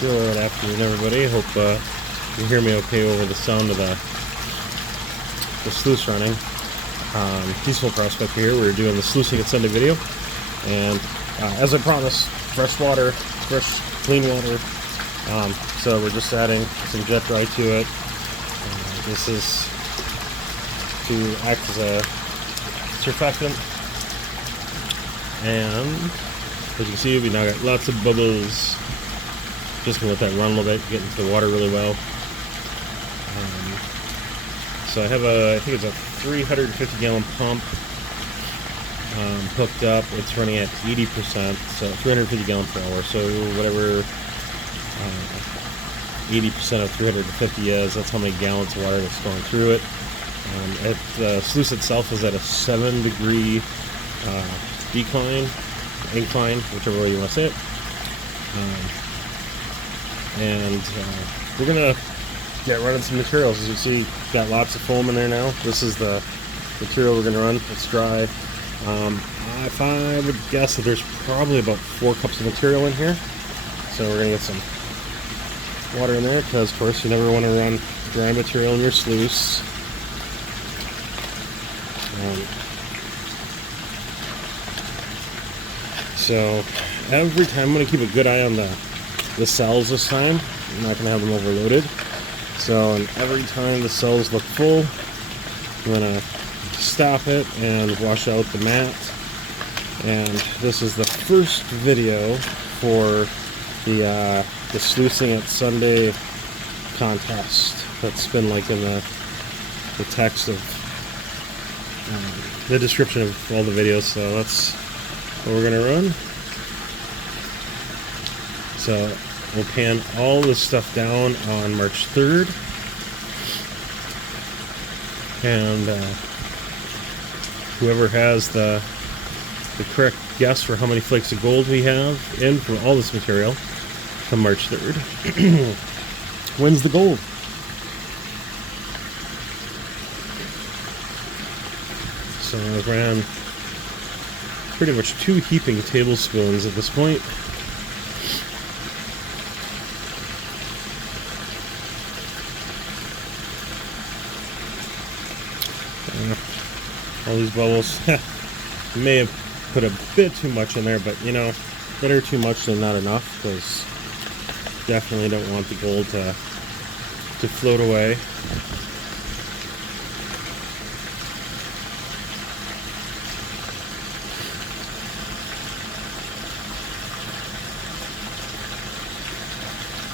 Good afternoon, everybody. Hope you can hear me okay over the sound of the sluice running. Peaceful Prospect here. We're doing the Sluicing It Sunday video, and as I promised, fresh water, fresh clean water. So we're just adding some jet dry to it. This is to act as a surfactant, and as you can see, we now got lots of bubbles. Just gonna let that run a little bit, get into the water really well. So I have I think it's a 350 gallon pump hooked up. It's running at 80%, so 350 gallon per hour. So whatever 80% of 350 is, that's how many gallons of water that's going through it. The sluice itself is at a 7-degree incline, whichever way you want to say it. And we're gonna get running some materials. As you see, got lots of foam in there now. This is the material we're gonna run. It's dry. If I would guess that there's probably about 4 cups of material in here. So we're gonna get some water in there, because of course you never want to run dry material in your sluice. So every time I'm gonna keep a good eye on the cells this time. I'm not going to have them overloaded. So and every time the cells look full, I'm going to stop it and wash out the mat. And this is the first video for the Sluicing It Sunday contest. That's been like in the text of the description of all the videos. So that's what we're going to run. So we'll pan all this stuff down on March 3rd. And whoever has the correct guess for how many flakes of gold we have in for all this material come March 3rd wins the gold. So I ran pretty much 2 heaping tablespoons at this point. All these bubbles. May have put a bit too much in there, but you know, better too much than not enough, because definitely don't want the gold to float away.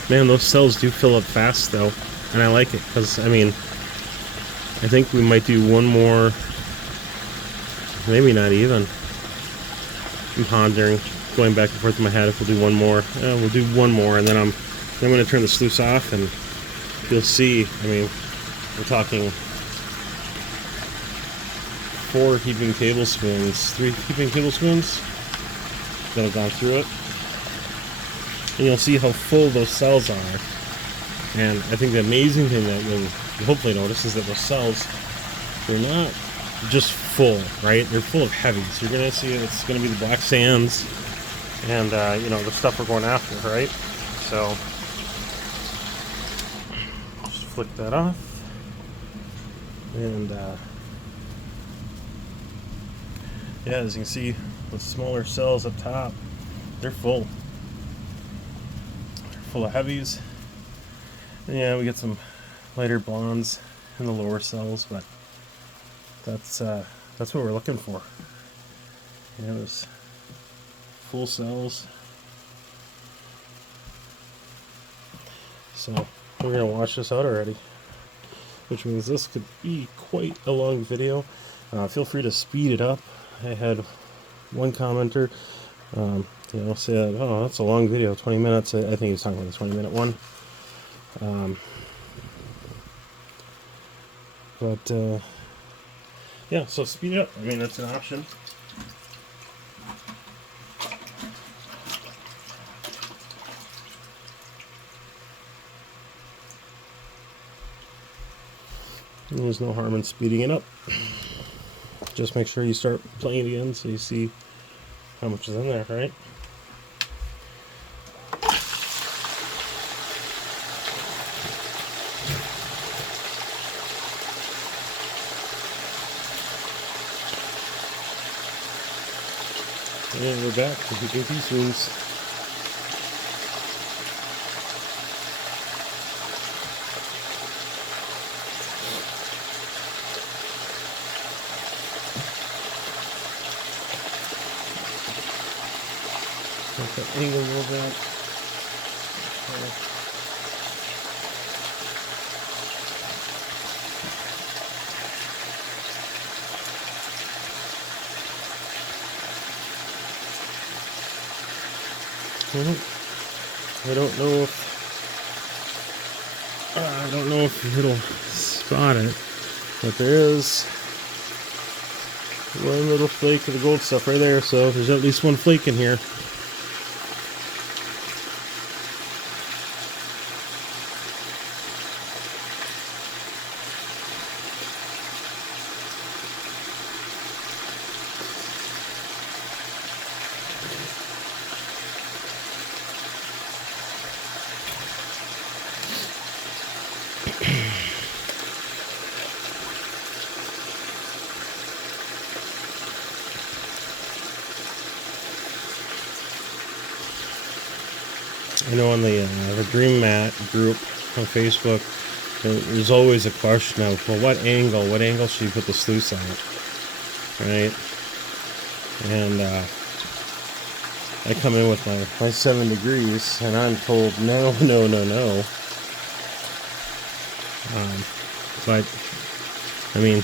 Man, those cells do fill up fast though, and I like it, because I mean, I think we might do one more, maybe not even. I'm pondering, going back and forth in my head if we'll do one more. We'll do one more, and then I'm going to turn the sluice off, and you'll see, I mean, we're talking 4 heaping tablespoons, 3 heaping tablespoons that have gone through it. And you'll see how full those cells are. And I think the amazing thing that you'll hopefully notice is that those cells, they're not just full, right? They're full of heavies. You're going to see it's going to be the black sands and, you know, the stuff we're going after, right? So, just flick that off. And, yeah, as you can see, the smaller cells up top, they're full. They're full of heavies. And yeah, we get some lighter blondes in the lower cells, but that's what we're looking for. Yeah, those full cells. So we're gonna wash this out already, which means this could be quite a long video. Feel free to speed it up. I had one commenter, you know, said, "Oh, that's a long video, 20 minutes." I think he was talking about the 20-minute one. But yeah, so speed it up. I mean, that's an option. And there's no harm in speeding it up. Just make sure you start playing it again so you see how much is in there, right? And we're back to keeping teaspoons. Make that angle a little bit. I don't know if it'll spot it, but there is one little flake of the gold stuff right there, so there's at least one flake in here. I know on the Dream Mat group on Facebook, there's always a question of, well, what angle should you put the sluice at, right? And I come in with my 7 degrees, and I'm told no. But I mean,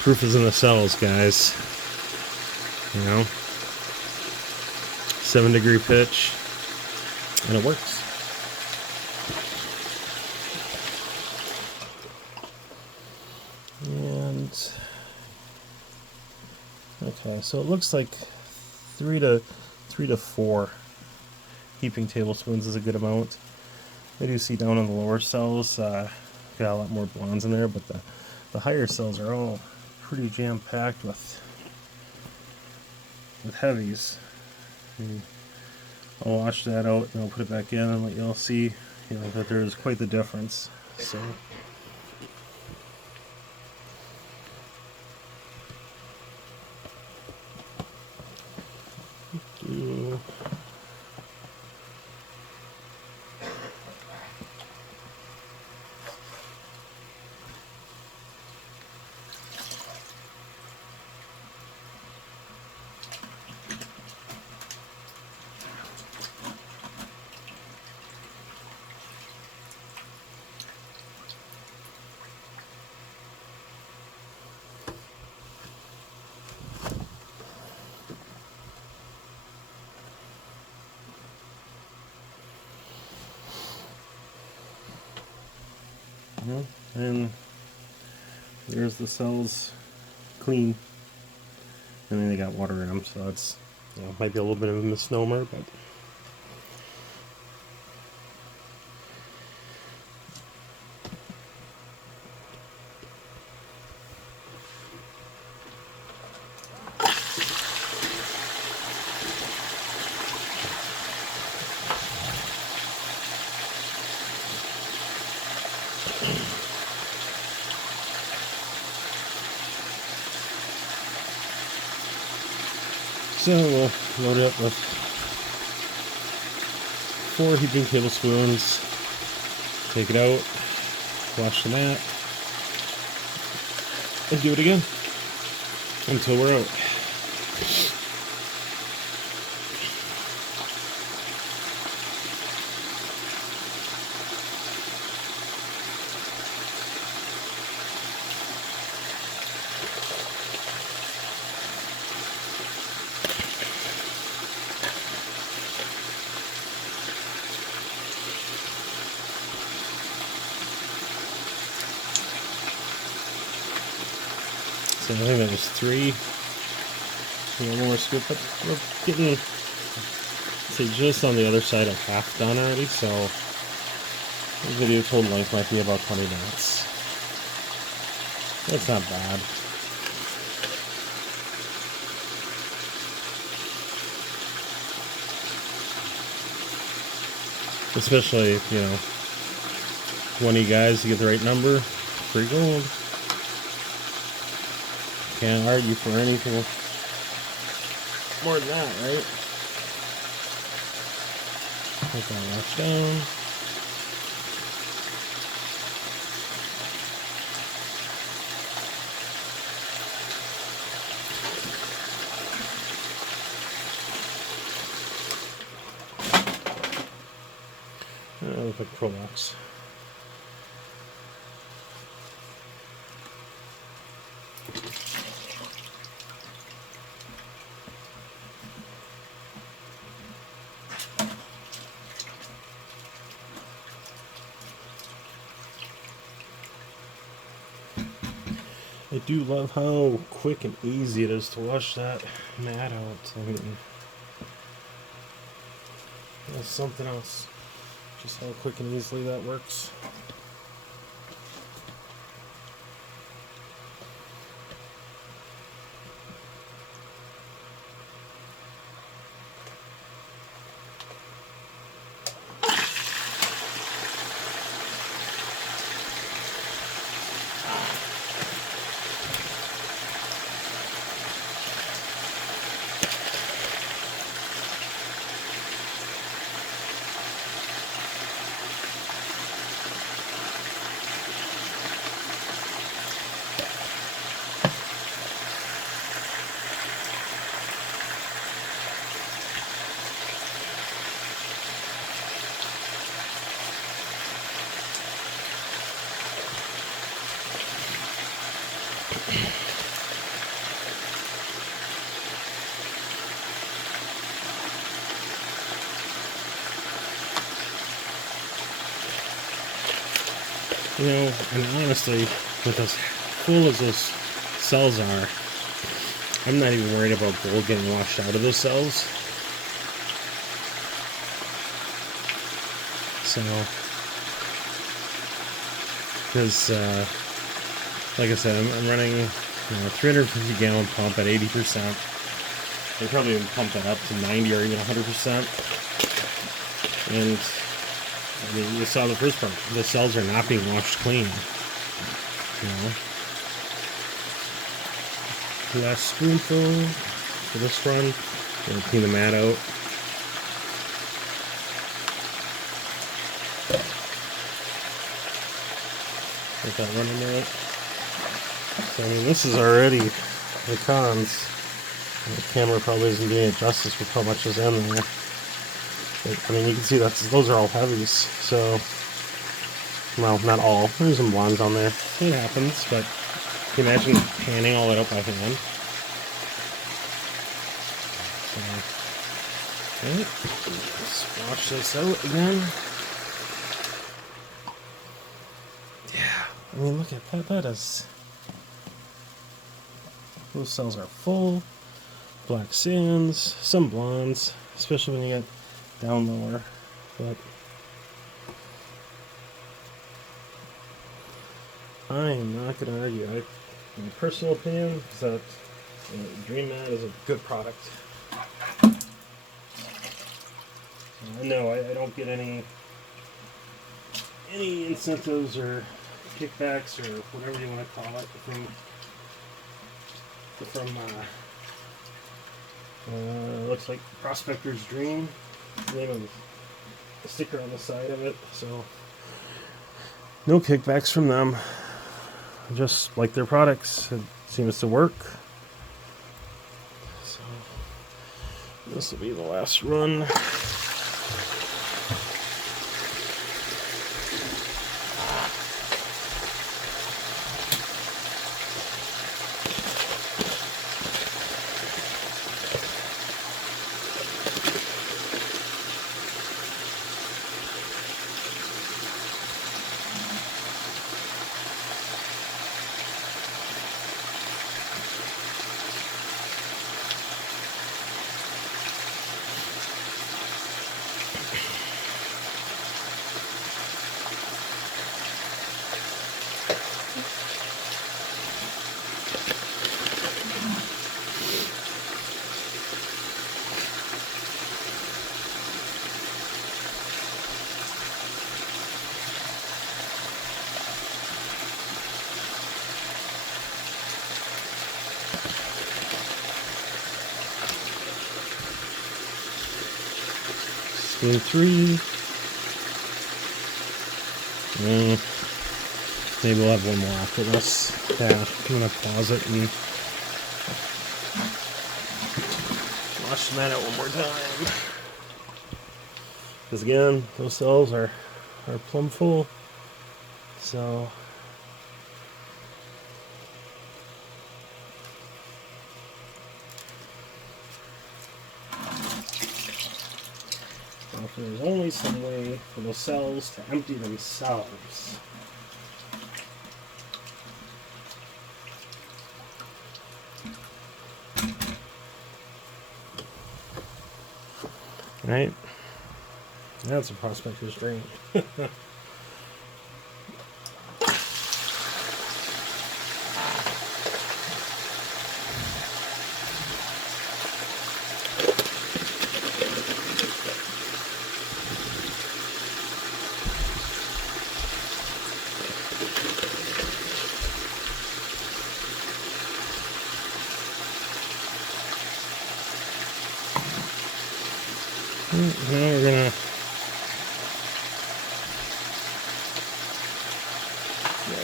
proof is in the cells, guys. You know, 7-degree pitch. And it works. And okay, so it looks like 3 to 4 heaping tablespoons is a good amount. I do see down on the lower cells, got a lot more blondes in there, but the higher cells are all pretty jam-packed with heavies. I'll wash that out and I'll put it back in and let y'all see, you know, that there's quite the difference. So and there's the cells clean. I mean, they got water in them, so it's, you know, might be a little bit of a misnomer, but so we'll load it up with 4 heaping tablespoons, take it out, wash the mat, and do it again until we're out. So I think that was 3. One more scoop, but we're getting, say, just on the other side of half done already, so the video total length might be about 20 minutes. That's not bad. Especially, you know, one of you guys to get the right number, free gold. Can't argue for anything. more than that, right? Let that wash down. Look like Prolox. I do love how quick and easy it is to wash that mat out. I mean, that's something else. Just how quick and easily that works. You know, and honestly, with as full as those cells are, I'm not even worried about gold getting washed out of those cells. So, because, like I said, I'm running 350 gallon pump at 80%. They probably even pump that up to 90 or even 100%. And I mean, you saw the first part. The cells are not being washed clean. Last spoonful for this run. Gonna clean the mat out. Let that run a minute. So I mean, this is already the cons. The camera probably isn't doing it justice with how much is in there. I mean, you can see those are all heavies, so, well, not all. There's some blondes on there. It happens, but can you imagine panning all that up by hand? So, okay, let's wash this out again. Yeah, I mean, look at that. That is, those cells are full. Black sands, some blondes, especially when you get down lower, but I am not going to argue. My personal opinion is that Dream Mat is a good product. No, I don't get any incentives or kickbacks or whatever you want to call it from looks like Prospector's Dream. Name of the sticker on the side of it, so no kickbacks from them. Just like their products, it seems to work. So this will be the last run. Doing 3. Maybe we'll have one more after this. Yeah, I'm gonna pause it and wash that out one more time. Because again, those cells are plumb full. So if there's only some way for those cells to empty themselves. Right? That's a prospector's dream. Now we're gonna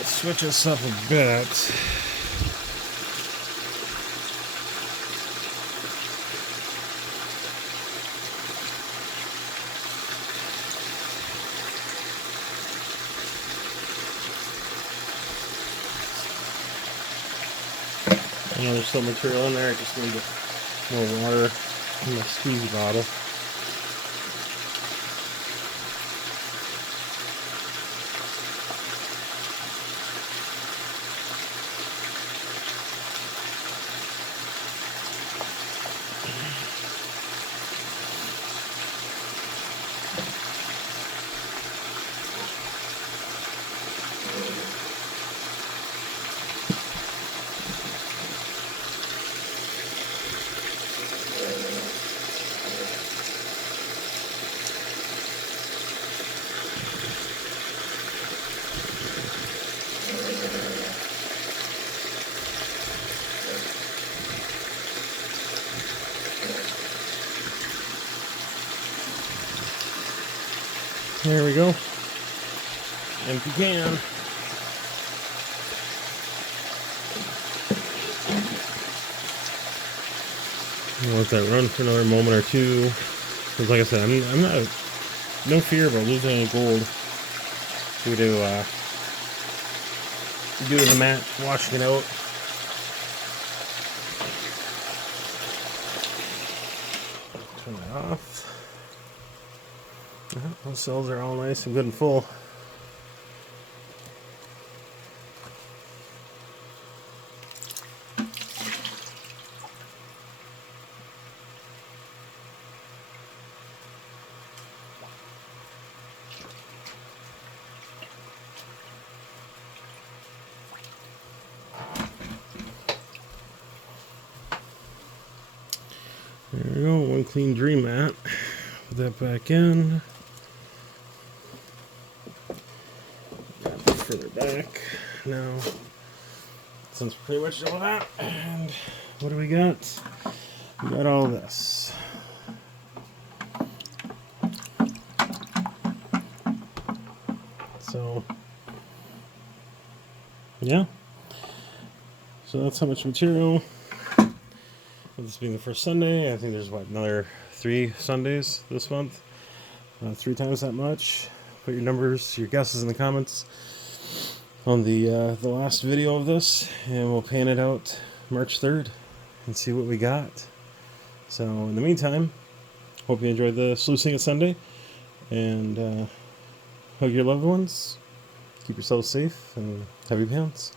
switch this up a bit. I know there's still material in there. I just need more water in my squeeze bottle. There we go. Empty can. I'll let that run for another moment or two. Because like I said, I'm not no fear about losing any gold due to the mat washing it out. Turn that off. Those cells are all nice and good and full. There we go, one clean dream mat. Put that back in. Further back now, since we're pretty much done with that. And what do we got? We got all this. So yeah, so that's how much material. With this being the first Sunday, I think there's another 3 Sundays this month. 3 times that much. Put your numbers, your guesses in the comments on the last video of this, and we'll pan it out March 3rd and see what we got. So in the meantime, hope you enjoyed the Sluicing It Sunday, and hug your loved ones, keep yourselves safe, and have your pants.